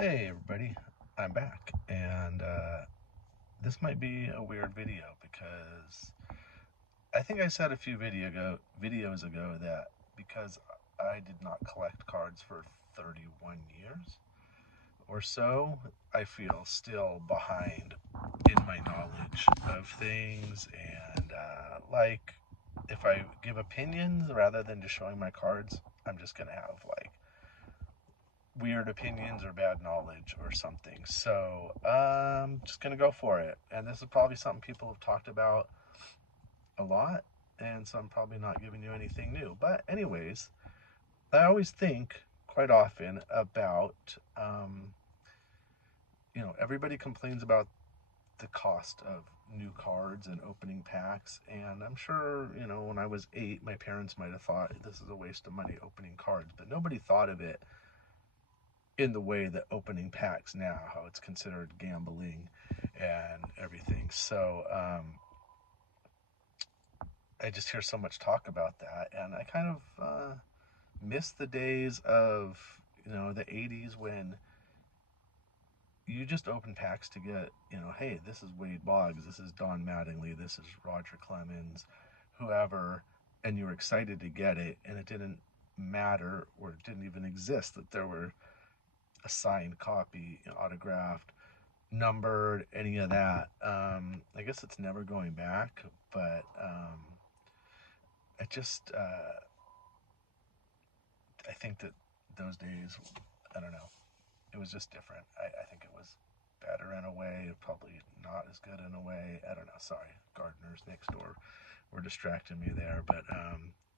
Hey everybody, I'm back, and this might be a weird video because I think I said a few videos ago that because I did not collect cards for 31 years or so, I feel still behind in my knowledge of things, and like if I give opinions rather than just showing my cards, I'm just gonna have like weird opinions or bad knowledge or something. So I'm just gonna go for it. And this is probably something people have talked about a lot, and so I'm probably not giving you anything new. But anyways, I always think quite often about everybody complains about the cost of new cards and opening packs, and I'm sure when I was 8 my parents might have thought this is a waste of money opening cards, but nobody thought of it in the way that opening packs now, how it's considered gambling and everything. So I just hear so much talk about that, and I kind of miss the days of the 80s when you just open packs to get, hey, this is Wade Boggs, this is Don Mattingly, this is Roger Clemens, whoever, and you were excited to get it, and it didn't matter or it didn't even exist that there were a signed copy, autographed, numbered, any of that. I guess it's never going back, but I just I think that those days, I don't know, it was just different. I think it was better in a way, probably not as good in a way. I don't know. Sorry, gardeners next door were distracting me there, but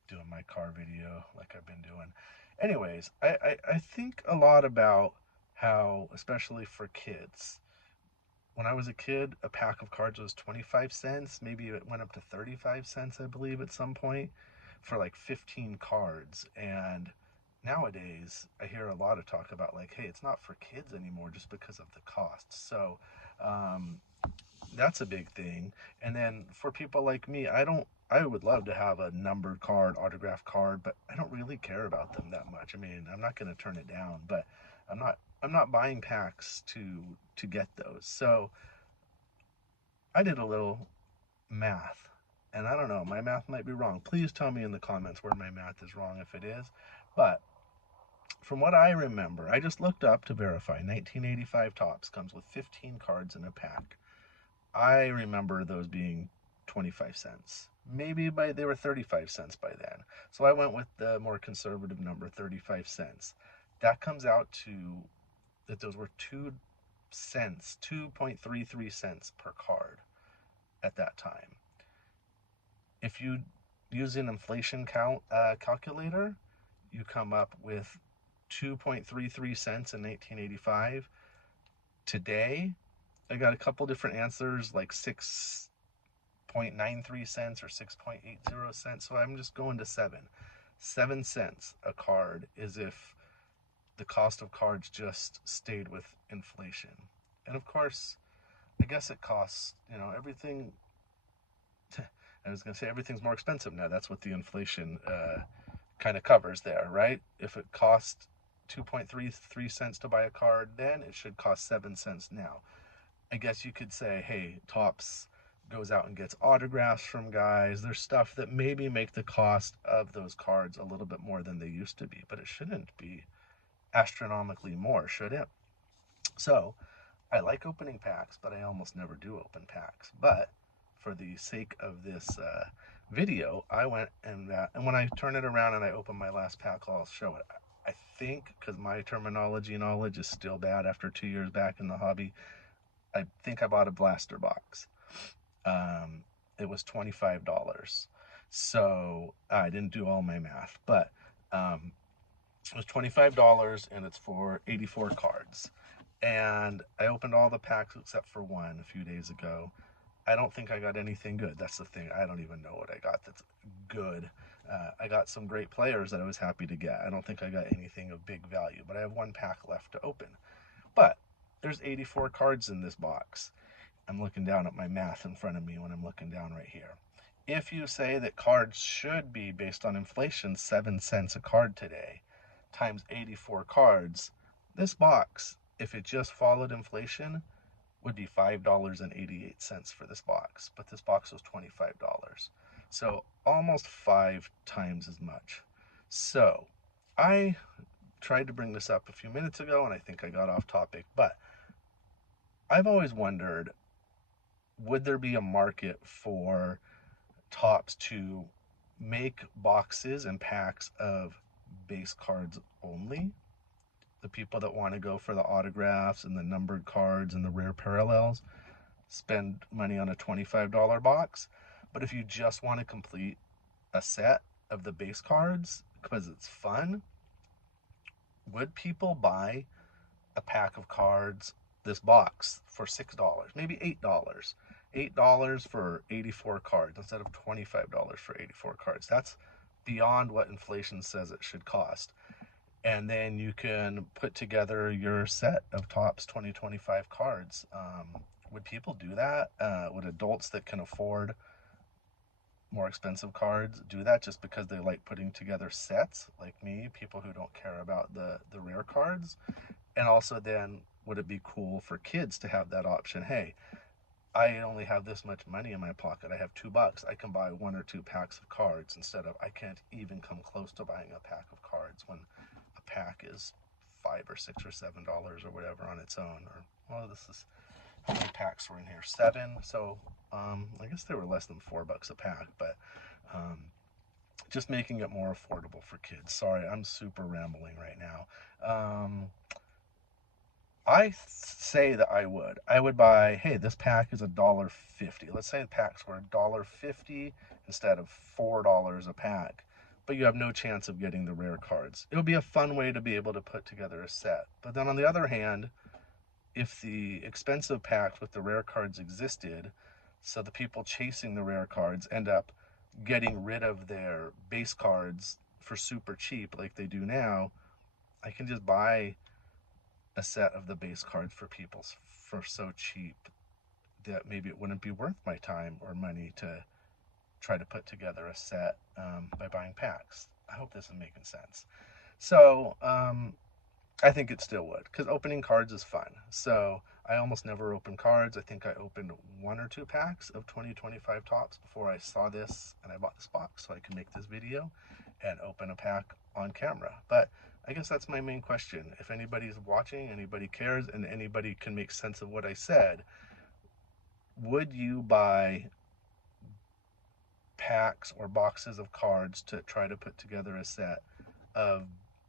doing my car video like I've been doing. Anyways, I think a lot about how, especially for kids, when I was a kid, a pack of cards was 25 cents. Maybe it went up to 35 cents, I believe, at some point for like 15 cards. And nowadays, I hear a lot of talk about like, hey, it's not for kids anymore just because of the cost. So um, that's a big thing. And then for people like me, I would love to have a numbered card, autographed card, but I don't really care about them that much. I mean, I'm not going to turn it down, but I'm not buying packs to get those. So I did a little math, and I don't know, my math might be wrong. Please tell me in the comments where my math is wrong if it is. But from what I remember, I just looked up to verify. 1985 Tops comes with 15 cards in a pack. I remember those being 25 cents. Maybe they were 35 cents by then. So I went with the more conservative number, 35 cents. That comes out to that those were 2 cents, 2.33 cents per card at that time. If you use an inflation calculator, you come up with 2.33 cents in 1985. Today, I got a couple different answers, like 6.93 cents or 6.80 cents. So I'm just going to 7. 7 cents a card is if the cost of cards just stayed with inflation. And of course, I guess it costs, everything. I was going to say everything's more expensive now. That's what the inflation kind of covers there, right? If it cost 2.33 cents to buy a card, then it should cost 7 cents now. I guess you could say, hey, Tops goes out and gets autographs from guys. There's stuff that maybe make the cost of those cards a little bit more than they used to be, but it shouldn't be astronomically more, should it? So I like opening packs, but I almost never do open packs. But for the sake of this video, I went and when I turn it around and I open my last pack, I'll show it. I think, because my terminology knowledge is still bad after 2 years back in the hobby, I think I bought a blaster box. It was $25. So I didn't do all my math, but um, it was $25 and it's for 84 cards. And I opened all the packs except for one a few days ago. I don't think I got anything good. That's the thing. I don't even know what I got that's good. I got some great players that I was happy to get. I don't think I got anything of big value, but I have one pack left to open. But there's 84 cards in this box. I'm looking down at my math in front of me when I'm looking down right here. If you say that cards should be based on inflation, 7 cents a card today, times 84 cards, this box if it just followed inflation, would be $5.88 for this box, but this box was $25. So almost 5 times as much. So I tried to bring this up a few minutes ago and I think I got off topic, but I've always wondered, would there be a market for Topps to make boxes and packs of base cards only? The people that want to go for the autographs and the numbered cards and the rare parallels spend money on a $25 box. But if you just want to complete a set of the base cards because it's fun, would people buy a pack of cards, this box, for $6, maybe $8? $8 for 84 cards instead of $25 for 84 cards. That's beyond what inflation says it should cost. And then you can put together your set of Topps 2025 cards. Would people do that? Would adults that can afford more expensive cards do that just because they like putting together sets, like me, people who don't care about the rare cards? And also, then, would it be cool for kids to have that option? Hey, I only have this much money in my pocket. I have $2. I can buy 1 or 2 packs of cards instead of I can't even come close to buying a pack of cards when a pack is $5 or $6 or $7 or whatever on its own. Or, well, this is, how many packs were in here? 7. So I guess they were less than $4 a pack, but just making it more affordable for kids. Sorry, I'm super rambling right now. I say that I would buy, hey, this pack is $1.50. Let's say the packs were $1.50 instead of $4 a pack, but you have no chance of getting the rare cards. It would be a fun way to be able to put together a set. But then on the other hand, if the expensive packs with the rare cards existed, so the people chasing the rare cards end up getting rid of their base cards for super cheap like they do now, I can just buy a set of the base cards for people for so cheap that maybe it wouldn't be worth my time or money to try to put together a set by buying packs. I hope this is making sense. So I think it still would, because opening cards is fun. So I almost never open cards. I think I opened 1 or 2 packs of 2025 Topps before I saw this and I bought this box so I can make this video and open a pack on camera. But I guess that's my main question. If anybody's watching, anybody cares, and anybody can make sense of what I said, would you buy packs or boxes of cards to try to put together a set of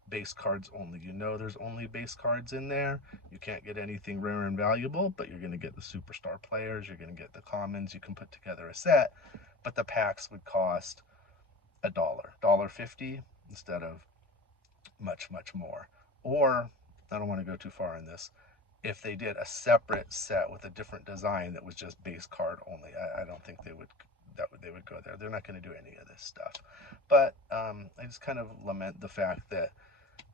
base cards only? You know there's only base cards in there. You can't get anything rare and valuable, but you're going to get the superstar players, you're going to get the commons. You can put together a set, but the packs would cost $1.50 instead of much more. Or, I don't want to go too far in this, if they did a separate set with a different design that was just base card only, I don't think they would go there. They're not going to do any of this stuff. But I just kind of lament the fact that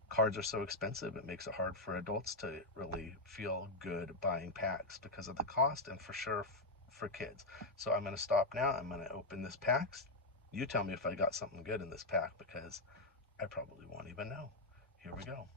cards are so expensive. It makes it hard for adults to really feel good buying packs because of the cost, and for sure for kids. So I'm going to stop now. I'm going to open this pack. You tell me if I got something good in this pack, because I probably won't even know. Here we go.